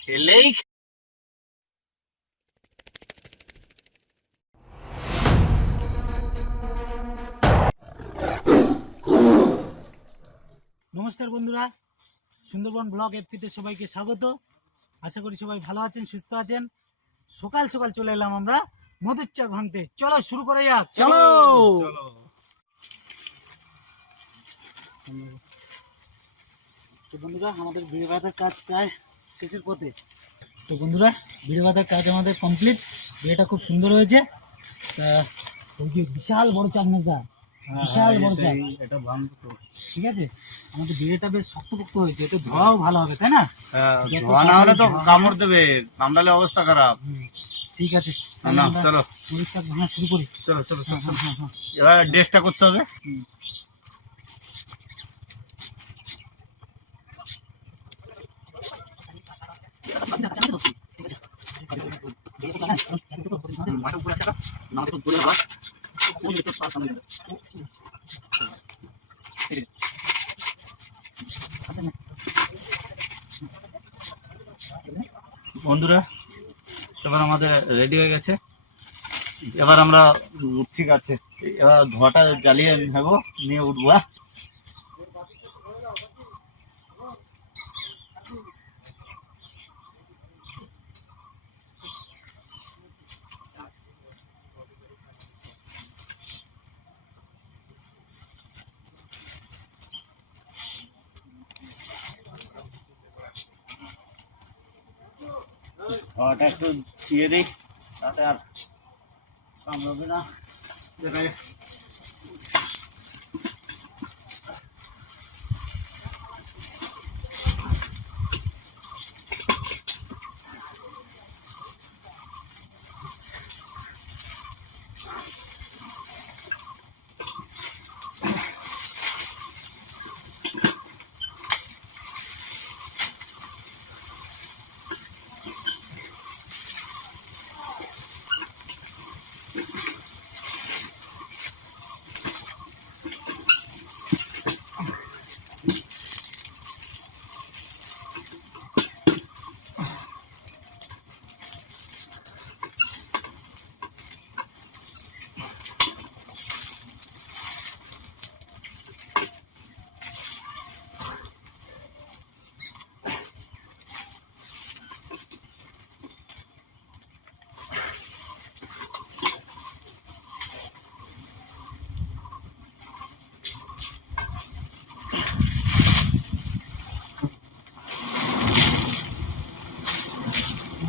খেলেই নমস্কার বন্ধুরা সুন্দরবন ব্লগ এফপিতে সবাইকে স্বাগত। আশা করি সবাই ভালো আছেন সুস্থ আছেন। সকাল সকাল চলে এলাম আমরা মধুর চাক ভাঙতে চলো শুরু করে যাক। চলো! তো বন্ধুরা আমাদের বাঁধার কাজ প্রায় শেষের পথে। তো বন্ধুরা বিড়ে বাঁধার কাজ আমাদের কমপ্লিট বিয়েটা খুব সুন্দর হয়েছে। তা ওই যে বিশাল বড় চাক নেতা বিশাল বড় চাক। এটা ভাঙতো। ঠিক আছে? আমাদের বিড়েটা বেশ শক্তপোক্ত হয়েছে। এতে ধোয়াও ভালো হবে তাই না? ধোয়া না হলে তো কামড় দেবে। কামড়ালে অবস্থা খারাপ। ঠিক আছে। না, চলো। পরিষ্কার ভাঙা শুরু করি। চলো চলো চলো হ্যাঁ, হ্যাঁ, হ্যাঁ। এবার ড্রেসটা করতে হবে। বন্ধুরা, এবার আমাদের রেডি হয়ে গেছে। এবার আমরা ঠিক আছে এবার ধোয়াটা জ্বালিয়ে নেব, নিয়ে উঠবো ধোয়াটা একটু দিয়ে দিই তাতে আর কামড়াবে না। দেখা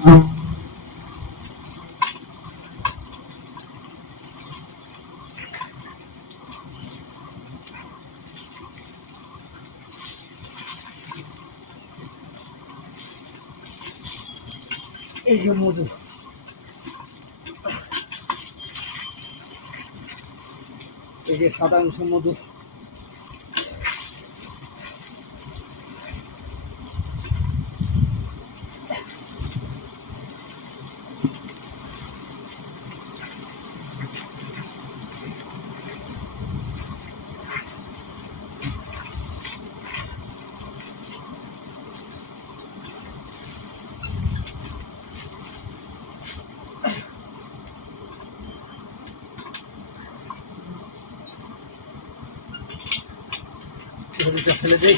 এই যে মধু। এই যে সাদা অংশ মধু মধুটা ফেলে দেই।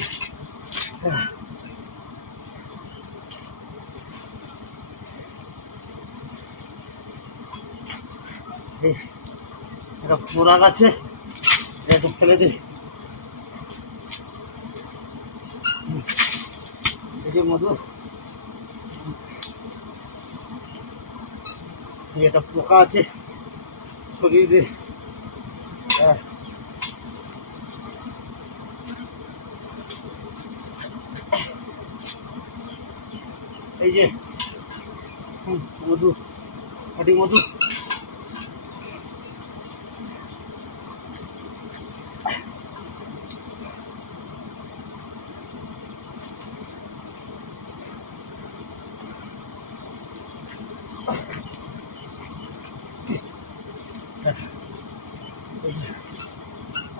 একটা পোড়া গাছে একটু ফেলে দিই। এই মধু। একটা পোকা আছে সরিয়ে দে হ্যাঁ। এই যে মধু খাটি মধু।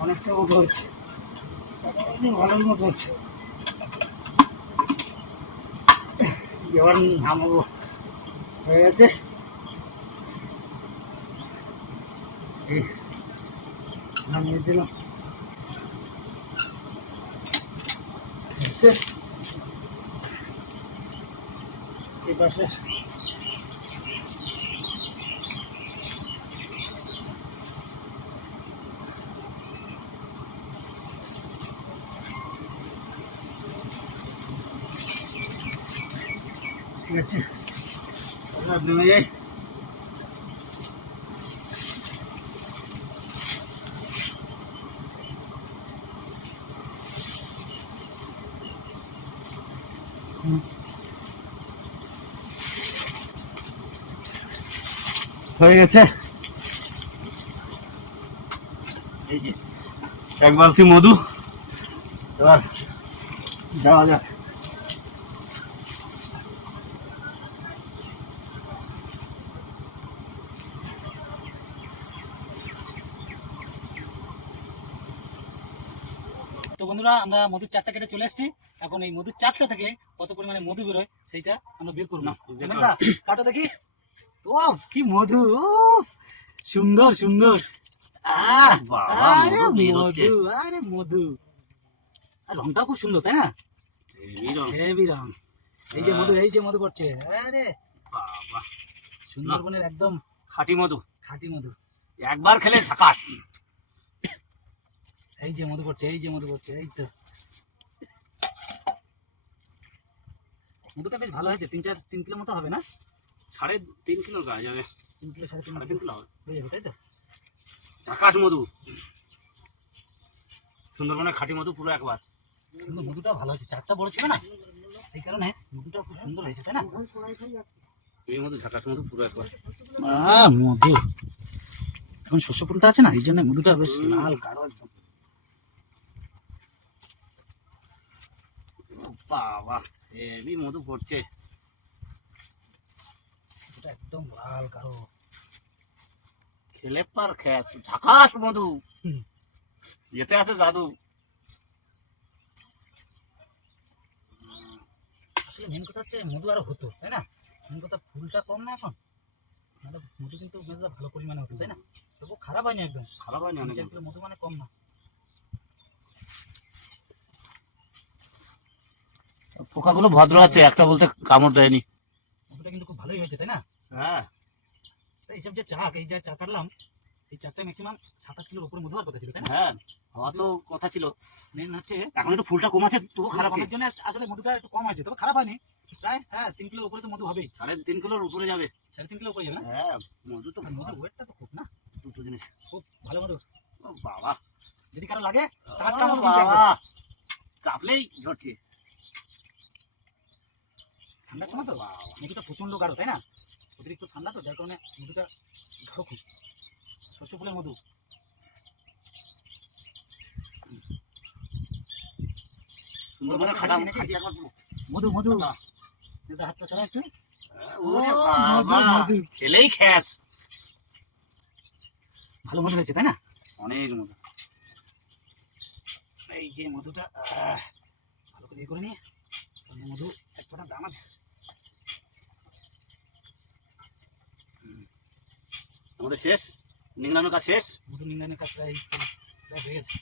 অনেকটা মতো হচ্ছে। ভালোই মতো হচ্ছে। এবার নামাবো হয়ে গেছে। নামিয়ে দিলাম। এই পাশে। যাই হয়ে গেছে। এই যে এক বালতি মধু? এবার যাওয়া যাক। বন্ধুরা আমরা মধুর চারটা কেটে চলে এসেছি। এখন এই মধুর চারটা থেকে কত পরিমাণে মধু বেরোয় সেইটা আমরা বের করব না, বের রমেশ দা, কাটো দেখি। ও কি মধু সুন্দর সুন্দর। আরে মধু আরে মধু। আর রংটাও খুব সুন্দর তাই না? এই হেভি রং। এই যে। মধু এই যে মধু করছে। আরে সুন্দরবনের একদম খাঁটি মধু। খাঁটি মধু। একবার খেলে ঝাকাস। এই যে মধু করছে এই যে মধু করছে এই তো। মধুটা বেশ ভালো হয়েছে তিন চার তিন কিলো মতো হবে না? সাড়ে তিন কিলো গায়ে যাবে। তিন কিলো সাড়ে তিন কিলো। হবে। হয়ে যাবে তাই তো? ঝাকাস মধু। সুন্দরবনের খাঁটি মধু পুরো একবার। কিন্তু মধুটা ভালো হয়েছে চারটা বড় ছিল না? এই কারণে মধুটা খুব সুন্দর হয়েছে তাই না? এই মধু ঝাকাস মধু পুরো একবার। মধু। এখন শস্য ফুলটা আছে না? এই জন্য মধুটা বেশ লাল গাঢ় একদম। বাবা হেভি মধু পড়ছে। মধুটা একদম লাল গাঢ়। খেলে পার খেয়াস ঝাকাস মধু। এতে আছে জাদু। আসলে মেন কথা হচ্ছে মধু আরও হতো তাই না? মেন কথা ফুলটা কম না এখন। মধু কিন্তু ভালো পরিমাণে হতো তাই না? তবু খারাপ হয়নি একদম। খারাপ হয়নি মধু মানে কম না। পোকাগুলো ভদ্র আছে একটা বলতে কামড় দেয়নি। কিন্তু খুব ভালোই হয়েছে তাই না? হ্যাঁ। এইসব যে চাক এই যে চা কাটলাম এই চাকটা ম্যাক্সিমাম সাত আট কিলোর উপরে মধু হওয়ার কথা ছিল তাই না? হ্যাঁ হওয়া তো কথা ছিল। মেন হচ্ছে এখন একটু ফুলটা কম আছে তবু খারাপ কমের জন্য আসলে মধুটা একটু কম হয়েছে তবে খারাপ হয়নি। প্রায় হ্যাঁ তিন কিলোর উপরে তো মধু হবেই। সাড়ে তিন কিলোর উপরে যাবে। সাড়ে তিন কিলো উপরে যাবে না? হ্যাঁ মধু তো মধুর ওয়েটটা তো খুব না? দুটো জিনিস। খুব ভালো মধু। ও বাবা। যদি কারও লাগে চাপলেই ঝরছে। ঠান্ডার সময় তো? বাবা। মধুটা প্রচণ্ড গাঢ় তাই না? অতিরিক্ত ঠান্ডা তো যার কারণে মধুটা গাঢ় খুব। শস্য ফুলের মধু। মধু মধু। হাতটা ছড়া একটু। খেলেই খ্যাস। ভালো মধু হয়েছে তাই না? অনেক মধু। এই যে মধুটা ভালো করে ইয়ে করে নিয়ে। মধু এক ফোঁটা দাম আছে আমাদের শেষ নিংড়ানোর কাজ শেষ? মধু নিংড়ানোর কাজ প্রায় প্রায় হয়ে গেছে।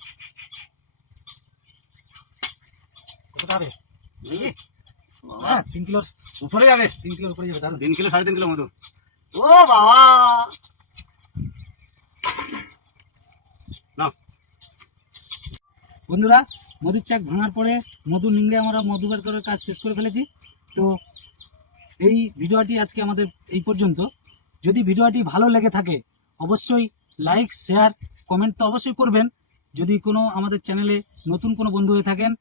কতটা হবে? হ্যাঁ তিন কিলোর উপরে যাবে। তিন কিলোর উপরে যাবে দারুণ। তিন কিলো সাড়ে তিন কিলো মধু ও বাবা। না বন্ধুরা মধুর চাক ভাঙার পরে মধু নিংড়ে আমরা মধু বের করার কাজ শেষ করে ফেলেছি। তো এই ভিডিওটি আজকে আমাদের এই পর্যন্ত। যদি ভিডিওটি ভালো লেগে থাকে, অবশ্যই লাইক শেয়ার কমেন্ট তো অবশ্যই করবেন। যদি কোনো আমাদের চ্যানেলে নতুন কোনো বন্ধু হয়ে থাকেন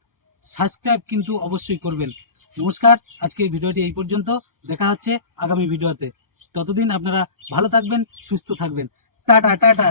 সাবস্ক্রাইব কিন্তু অবশ্যই করবেন। নমস্কার, আজকের ভিডিওটি এই পর্যন্ত। দেখা হচ্ছে আগামী ভিডিওতে। ততদিন আপনারা ভালো থাকবেন, সুস্থ থাকবেন। Tata tata!